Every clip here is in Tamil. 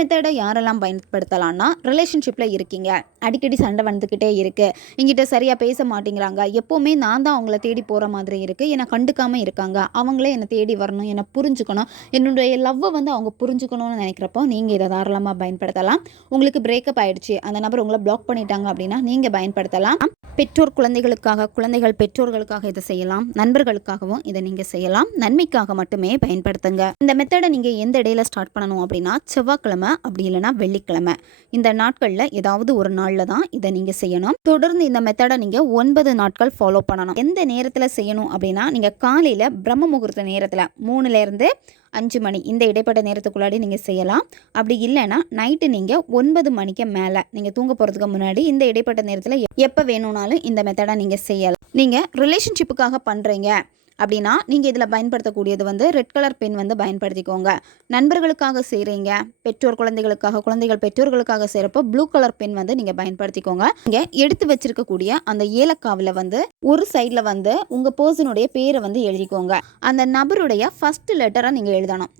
மெத்தடை யாரெல்லாம் பயன்படுத்தலாம்னா ரிலேஷன்ஷிப்பில் இருக்கீங்க. அடிக்கடி சண்டை வந்துக்கிட்டே இருக்குது என்கிட்ட சரியாக பேச மாட்டேங்கிறாங்க. எப்போவுமே நான் தான் அவங்கள தேடி போகிற மாதிரி இருக்குது என்னை கண்டுக்காமல் இருக்காங்க. அவங்களே என்னை தேடி வரணும். என்னை புரிஞ்சுக்கணும். என்னுடைய லவ்வை வந்து அவங்க புரிஞ்சுக்கணும்னு நினைக்கிறப்போ நீங்கள் இதை தாராளமாக பயன்படுத்தலாம். உங்களுக்கு பிரேக்கப் ஆகிடுச்சு அந்த நபர் உங்களை பிளாக் பண்ணிட்டாங்க அப்படின்னா நீங்கள் பயன்படுத்தலாம். பெற்றோர் குழந்தைகளுக்காக குழந்தைகள் பெற்றோர்களுக்காக இதை செய்யலாம். நண்பர்களுக்காகவும் இதை நீங்கள் செய்யலாம். நன்மைக்காக மட்டுமே பயன்படுத்துங்க. இந்த மெத்தடை நீங்கள் எந்த இடையில ஸ்டார்ட் பண்ணணும் அப்படின்னா செவ்வாய்க்கிழமை அப்படி இல்லைன்னா வெள்ளிக்கிழமை. இந்த நாட்களில் ஏதாவது ஒரு நாளில் தான் இதை நீங்கள் செய்யணும். தொடர்ந்து இந்த மெத்தடை நீங்கள் ஒன்பது நாட்கள் ஃபாலோ பண்ணணும். எந்த நேரத்தில் செய்யணும் அப்படின்னா நீங்கள் காலையில் பிரம்ம முகூர்த்த நேரத்தில் மூணுலேருந்து அஞ்சு மணி இந்த இடைப்பட்ட நேரத்துக்குள்ளாடி நீங்கள் செய்யலாம். அப்படி இல்லைன்னா நைட்டு நீங்கள் ஒன்பது மணிக்கு மேலே நீங்கள் தூங்க போகிறதுக்கு முன்னாடி இந்த இடைப்பட்ட நேரத்தில் எப்போ வேணும்னாலும் இந்த மெத்தடை நீங்கள் செய்யலாம். நீங்கள் ரிலேஷன்ஷிப்புக்காக பண்ணுறீங்க அப்படின்னா நீங்கள் இதில் பயன்படுத்தக்கூடியது வந்து ரெட் கலர் பென் வந்து பயன்படுத்திக்கோங்க. நண்பர்களுக்காக செய்கிறீங்க பெற்றோர் குழந்தைகளுக்காக குழந்தைகள் பெற்றோர்களுக்காக செய்கிறப்போ ப்ளூ கலர் பென் வந்து நீங்கள் பயன்படுத்திக்கோங்க. நீங்கள் எடுத்து வச்சிருக்கக்கூடிய அந்த ஏலக்காவில் வந்து ஒரு சைடில் வந்து உங்கள் பர்சனுடைய பேரை வந்து எழுதிக்கோங்க. அந்த நபருடைய ஃபஸ்ட்டு லெட்டரை நீங்கள் எழுதணும்.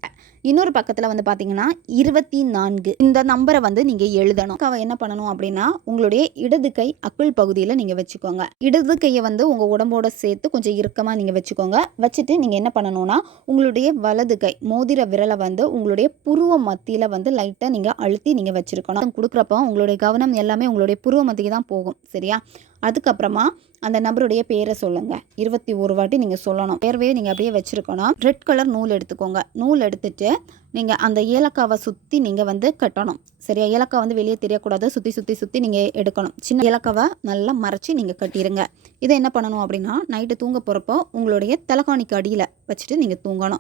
இன்னொரு பக்கத்தில் வந்து பார்த்தீங்கன்னா இருபத்தி நான்கு இந்த நம்பரை வந்து நீங்கள் எழுதணும். அவ என்ன பண்ணணும் அப்படின்னா உங்களுடைய இடது கை அக்குள் பகுதியில் நீங்கள் வச்சுக்கோங்க. இடது கையை வந்து உங்கள் உடம்போட சேர்த்து கொஞ்சம் இறுக்கமாக நீங்கள் வச்சுக்கோங்க. வச்சுட்டு நீங்கள் என்ன பண்ணணும்னா உங்களுடைய வலது கை மோதிர விரலை வந்து உங்களுடைய புருவ மத்தியில் வந்து லைட்டாக நீங்கள் அழுத்தி நீங்கள் வச்சுருக்கணும். கொடுக்குறப்போ உங்களுடைய கவனம் எல்லாமே உங்களுடைய புருவ மத்திக்கு தான் போகும் சரியா? அதுக்கப்புறமா அந்த நபருடைய பேரை சொல்லுங்க. இருபத்தி ஒரு வாட்டி நீங்கள் சொல்லணும். பேரவே நீங்கள் அப்படியே வச்சுருக்கணும். ரெட் கலர் நூல் எடுத்துக்கோங்க. நூல் எடுத்துட்டு நீங்கள் அந்த ஏலக்காவை சுற்றி நீங்கள் வந்து கட்டணும். சரியா? ஏலக்காய் வந்து வெளியே தெரியக்கூடாது. சுற்றி சுற்றி சுற்றி நீங்கள் எடுக்கணும். சின்ன ஏலக்காவை நல்லா மறைச்சி நீங்கள் கட்டிடுங்க இதை என்ன பண்ணணும் அப்படின்னா நைட்டு தூங்க போகிறப்போ உங்களுடைய தலைகாணிக்கு அடியில் வச்சுட்டு நீங்கள் தூங்கணும்.